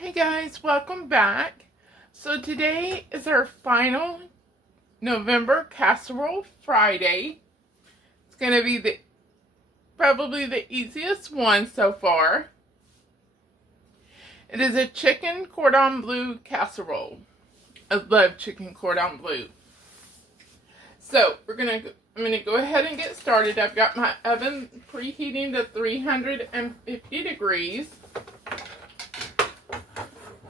Hey guys, welcome back. So today is our final November Casserole Friday. It's going to be probably the easiest one so far. It is a chicken Cordon Bleu casserole. I love chicken Cordon Bleu. So I'm going to go ahead and get started. I've got my oven preheating to 350 degrees.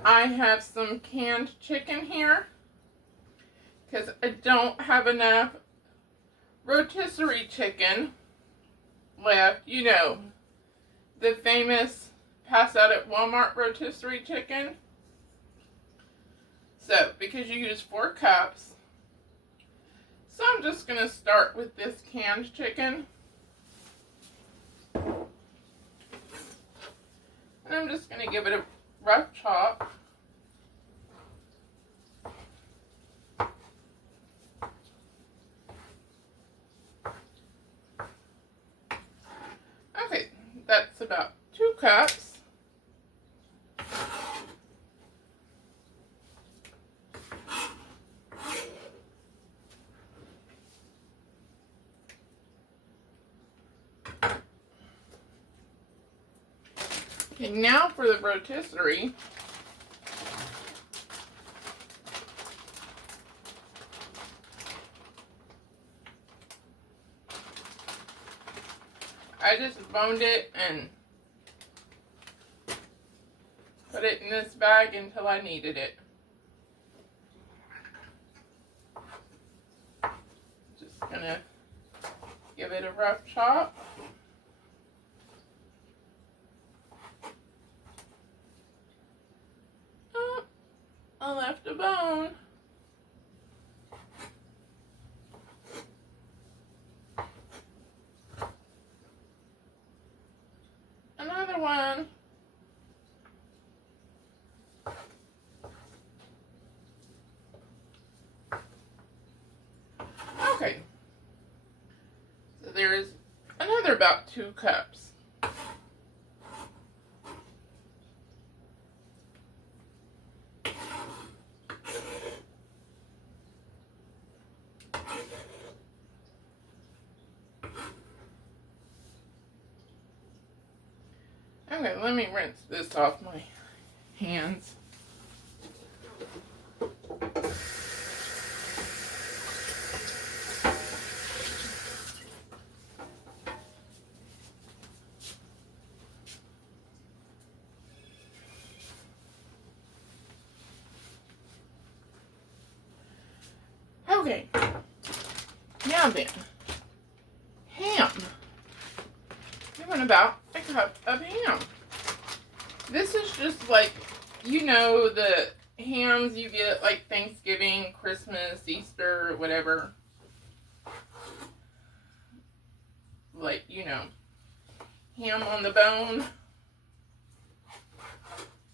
I have some canned chicken here because I don't have enough rotisserie chicken left. You know, the famous pass out at Walmart rotisserie chicken. So, because you use 4 cups, so I'm just going to start with this canned chicken. And I'm just going to give it a rough chop. Okay, that's about 2 cups. Okay, now for the rotisserie. I just boned it and put it in this bag until I needed it. Just gonna give it a rough chop. Oh, I left a bone. Another one. Okay. So there's another about 2 cups. Okay, let me rinse this off my hands. Okay, now then, ham. Doing about a cup of ham. This is just like, you know, the hams you get like Thanksgiving, Christmas, Easter, whatever. Like, you know, ham on the bone.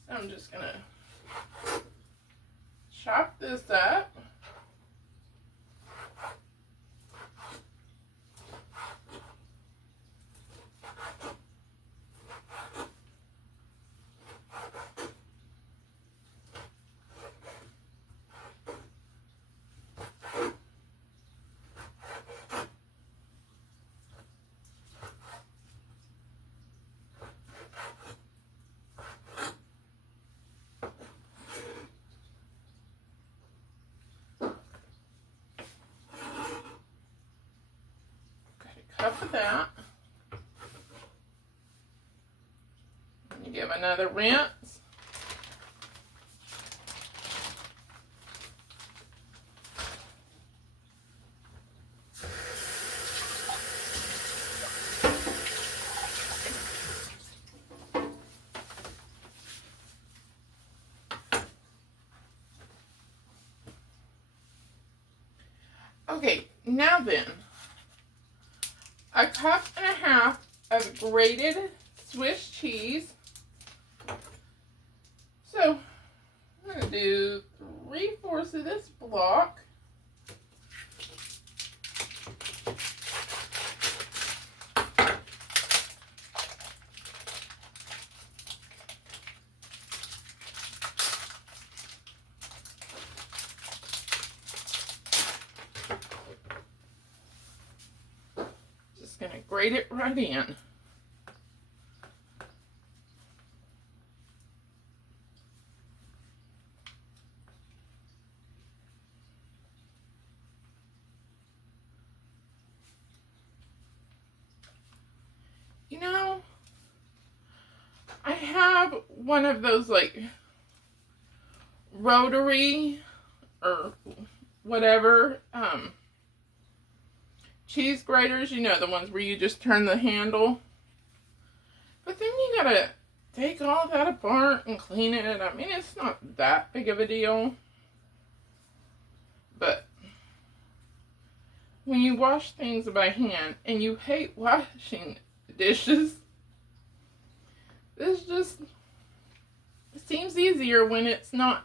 So I'm just gonna chop this up. Cup of that. You give another rinse. Okay, now then, 1.5 cups of grated Swiss cheese. So I'm going to do 3/4 of this block. just going to grate it right in. You know, I have one of those like rotary or whatever cheese graters, you know, the ones where you just turn the handle. But then you gotta take all that apart and clean it. I mean, it's not that big of a deal. But when you wash things by hand and you hate washing dishes, this just seems easier when it's not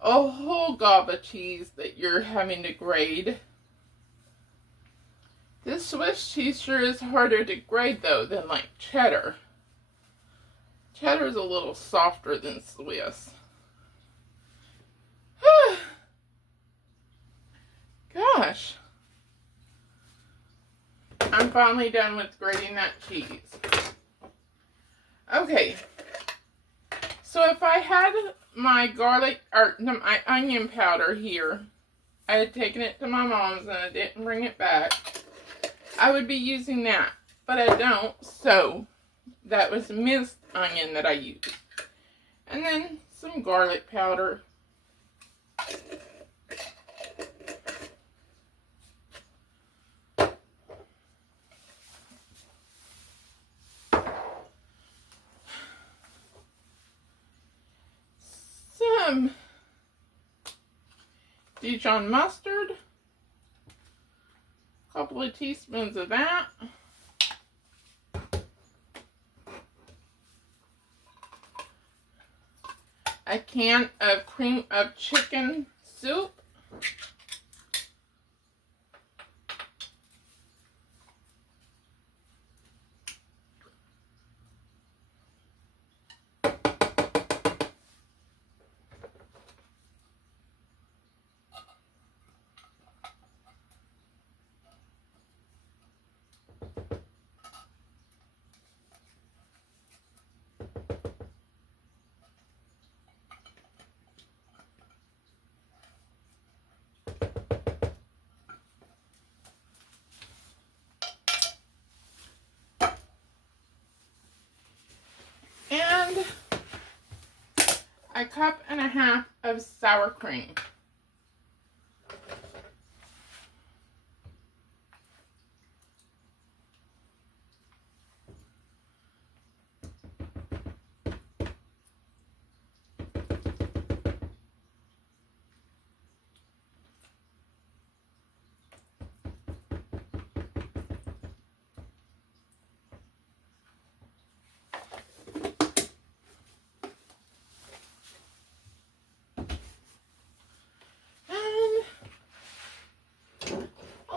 a whole gob of cheese that you're having to grade. This Swiss cheese sure is harder to grade though than like cheddar. Cheddar is a little softer than Swiss. Gosh. I'm finally done with grating that cheese. Okay. So if I had my garlic, or my onion powder here, I had taken it to my mom's and I didn't bring it back, I would be using that. But I don't, so that was minced onion that I used. And then some garlic powder. Some Dijon mustard. A couple of teaspoons of that. A can of cream of chicken soup. And a cup and a half of sour cream.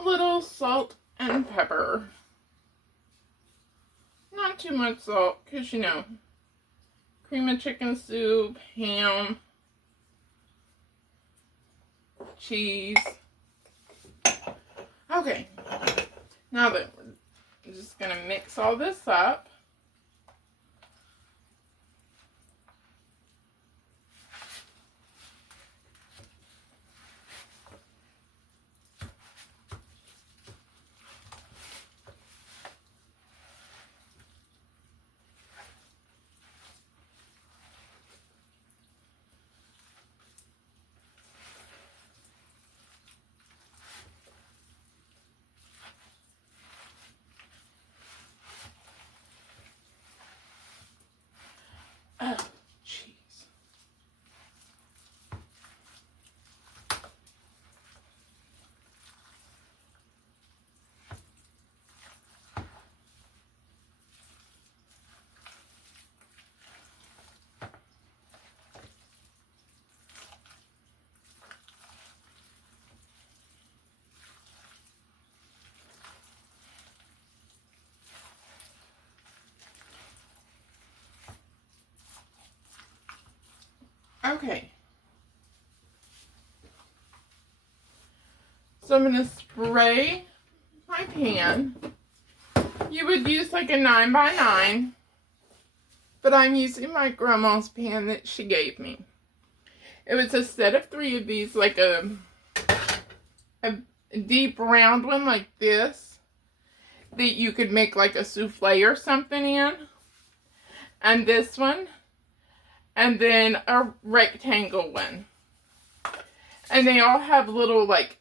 Little salt and pepper. Not too much salt, because you know, cream of chicken soup, ham, cheese. Okay, now that we're just going to mix all this up. Oh, jeez. Okay. So I'm going to spray my pan You would use like a 9x9, but I'm using my grandma's pan that she gave me. It was a set of 3 of these, like a deep round one like this, that you could make like a souffle or something in. And this one. And then a rectangle one. And they all have little like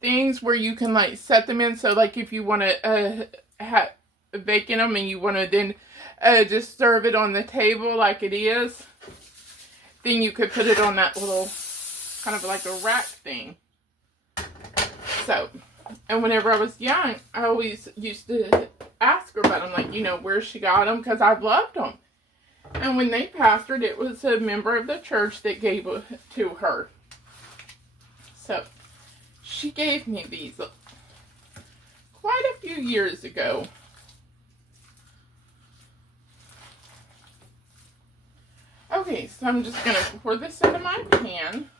things where you can like set them in. So like if you want to bake in them and you want to then just serve it on the table like it is, then you could put it on that little kind of like a rack thing. So, and whenever I was young, I always used to ask her about them, like, you know, where she got them, because I loved them. And when they pastored, it was a member of the church that gave it to her. So, she gave me these quite a few years ago. Okay, so I'm just going to pour this into my pan.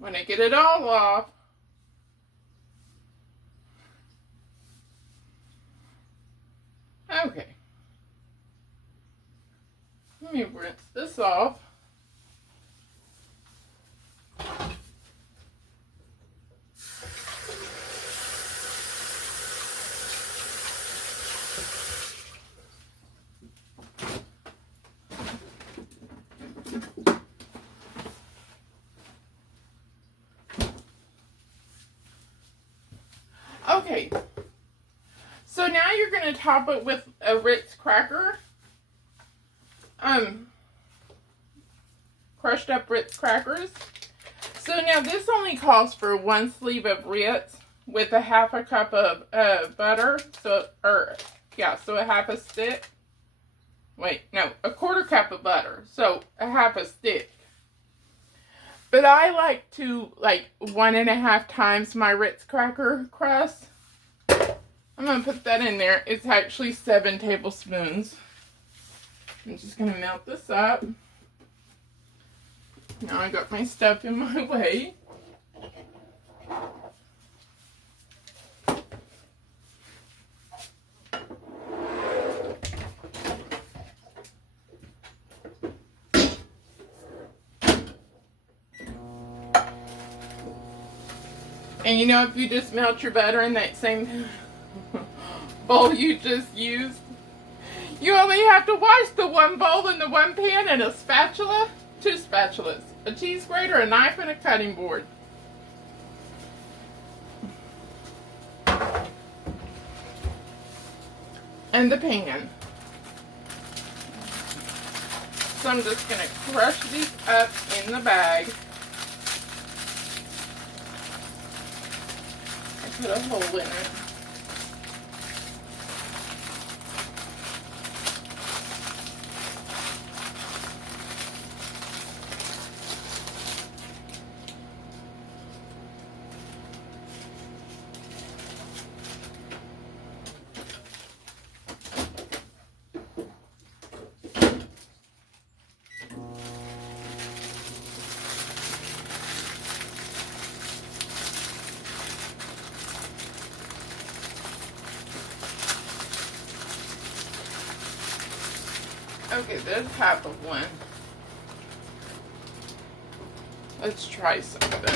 When I get it all off, okay, let me rinse this off. Okay, so now you're going to top it with a Ritz cracker, crushed up Ritz crackers. So now this only calls for 1 sleeve of Ritz with a 1/2 cup of butter, so a 1/2 stick. Wait, no, a 1/4 cup of butter, so a 1/2 stick. But I like to, 1.5 times my Ritz cracker crust. I'm going to put that in there. It's actually 7 tablespoons. I'm just going to melt this up. Now I got my stuff in my way. And you know, if you just melt your butter in that same bowl you just used, you only have to wash the 1 bowl and the 1 pan and a spatula, 2 spatulas, a cheese grater, a knife, and a cutting board. And the pan. So I'm just going to crush these up in the bag. Put a hole in it. Okay, there's half of one. Let's try something.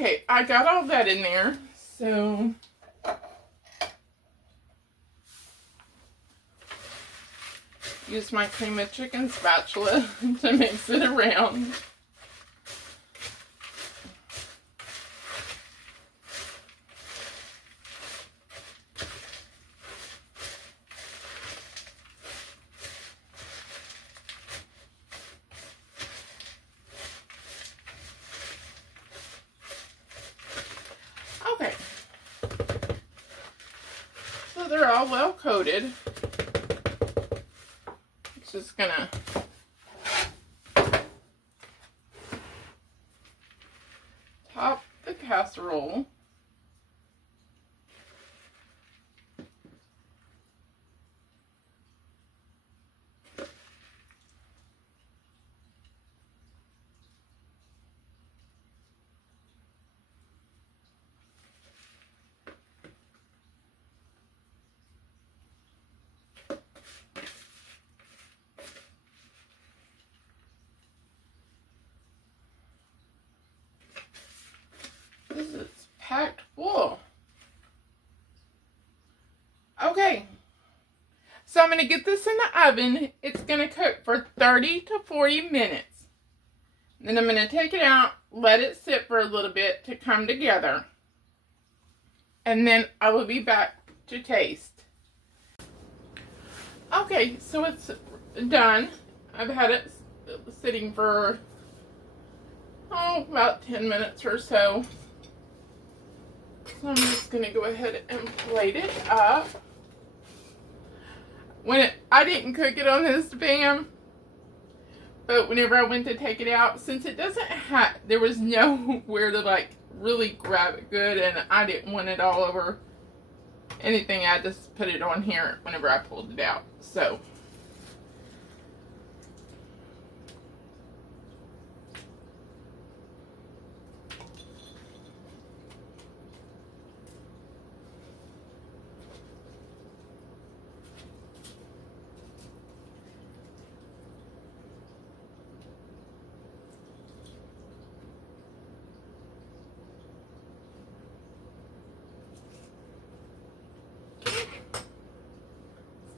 Okay, I got all that in there, so use my cream of chicken spatula to mix it around. Okay, so they're all well coated. Just gonna top the casserole. This is packed full. Okay, so I'm going to get this in the oven. It's going to cook for 30 to 40 minutes. Then I'm going to take it out, let it sit for a little bit to come together. And then I will be back to taste. Okay, so it's done. I've had it sitting for, about 10 minutes or so. So I'm just going to go ahead and plate it up. I didn't cook it on this pan, but whenever I went to take it out, since it doesn't have, there was nowhere to like really grab it good, and I didn't want it all over anything. I just put it on here whenever I pulled it out. So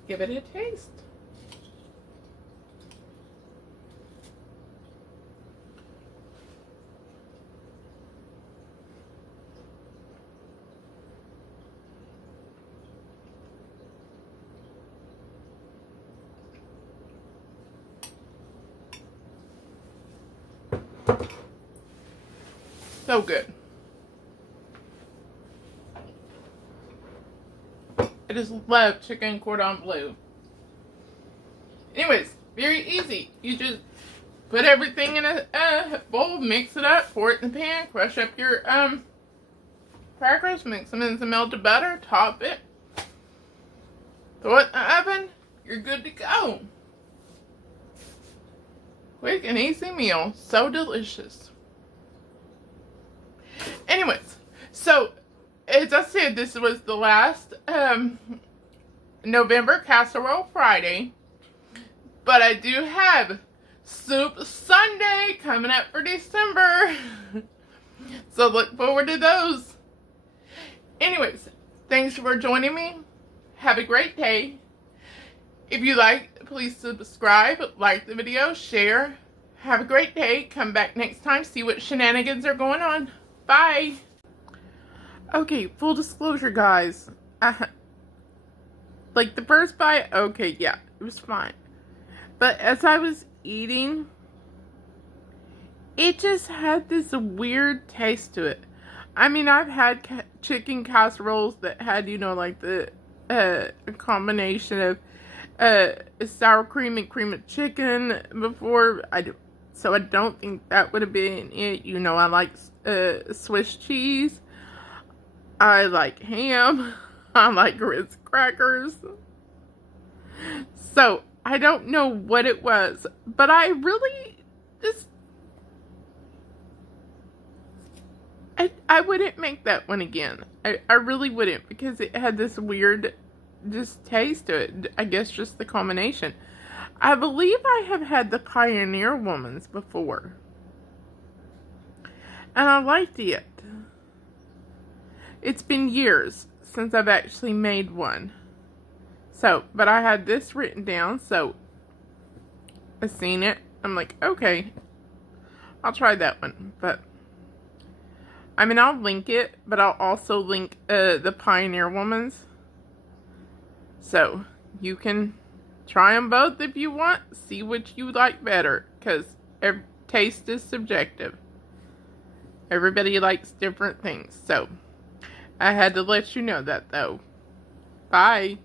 give it a taste. So good. I just love chicken cordon bleu. Anyways, very easy. You just put everything in a bowl, mix it up, pour it in the pan, crush up your crackers, mix them in some melted butter, top it, throw it in the oven, you're good to go. Quick and easy meal. So delicious. Anyways, so as I said, this was the last November Casserole Friday. But I do have Soup Sunday coming up for December. So look forward to those. Anyways, thanks for joining me. Have a great day. If you like, please subscribe, like the video, share. Have a great day. Come back next time, see what shenanigans are going on. Bye. Okay, full disclosure, guys. Like the first bite, okay, yeah, it was fine. But as I was eating, it just had this weird taste to it. I mean, I've had chicken casseroles that had, like the combination of sour cream and cream of chicken before. So I don't think that would have been it. I like Swiss cheese. I like ham. I like Ritz crackers. So I don't know what it was, but I really just, I wouldn't make that one again. I really wouldn't, because it had this weird just taste to it. I guess just the combination. I believe I have had the Pioneer Woman's before, and I liked it. It's been years since I've actually made one. So, but I had this written down, so I seen it. I'm like, okay, I'll try that one. But, I mean, I'll link it, but I'll also link the Pioneer Woman's. So, you can try them both if you want. See what you like better, because taste is subjective. Everybody likes different things. So, I had to let you know that, though. Bye.